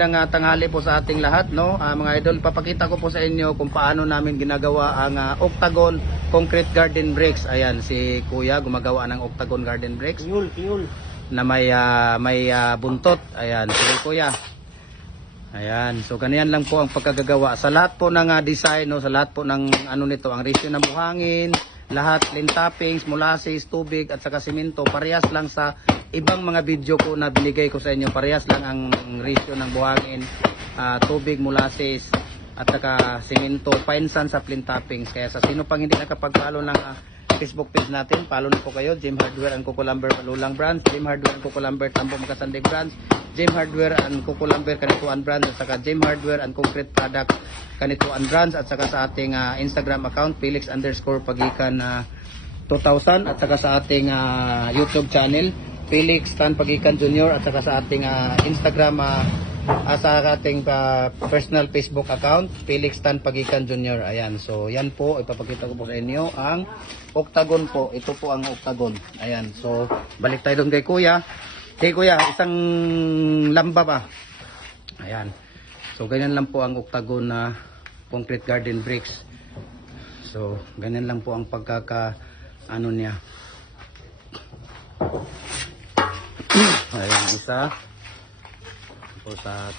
Tanghali po sa ating lahat, no? Mga idol, papakita ko po sa inyo kung paano namin ginagawa ang Octagon Concrete Garden Bricks. Ayan, si Kuya gumagawa ng Octagon Garden Bricks. Piyul. Na may buntot. Ayan, sige Kuya. Ayan, so ganyan lang po ang pagkagagawa. Sa lahat po ng design, no? Sa lahat po ng ano nito, ang ratio ng buhangin, lahat, lint toppings, molasses, tubig at saka simento, parehas lang sa ibang mga video ko na binigay ko sa inyo. Parehas lang ang ratio ng buhangin, tubig, molasses at saka simento, painsan sa lint toppings. Kaya sa sino pang hindi nakapag-follow ng Facebook page natin, follow na po kayo. Gem Hardware and Kukulamber Malulang Branch, Gem Hardware and Kukulamber Tambo Makasandig Branch, Gem Hardware and Kukulamber Kanituan Branch, at saka Gem Hardware and Concrete Product Kanituan Branch, at saka sa ating Instagram account Felix_Pagikan 2000, at saka sa ating YouTube channel Felix Tan Pagikan Jr., at saka sa ating Instagram sa ating personal Facebook account Felix Tan Pagikan Jr. Ayan, so yan po, ipapakita ko po sa inyo ang Octagon po. Ito po ang Octagon. Ayan, so balik tayo doon kay Kuya. Hey Kuya, isang lamba pa. Ayan, so ganyan lang po ang Octagon na concrete garden bricks. So ganyan lang po ang pagkaka ano niya. Ayan, isa po sa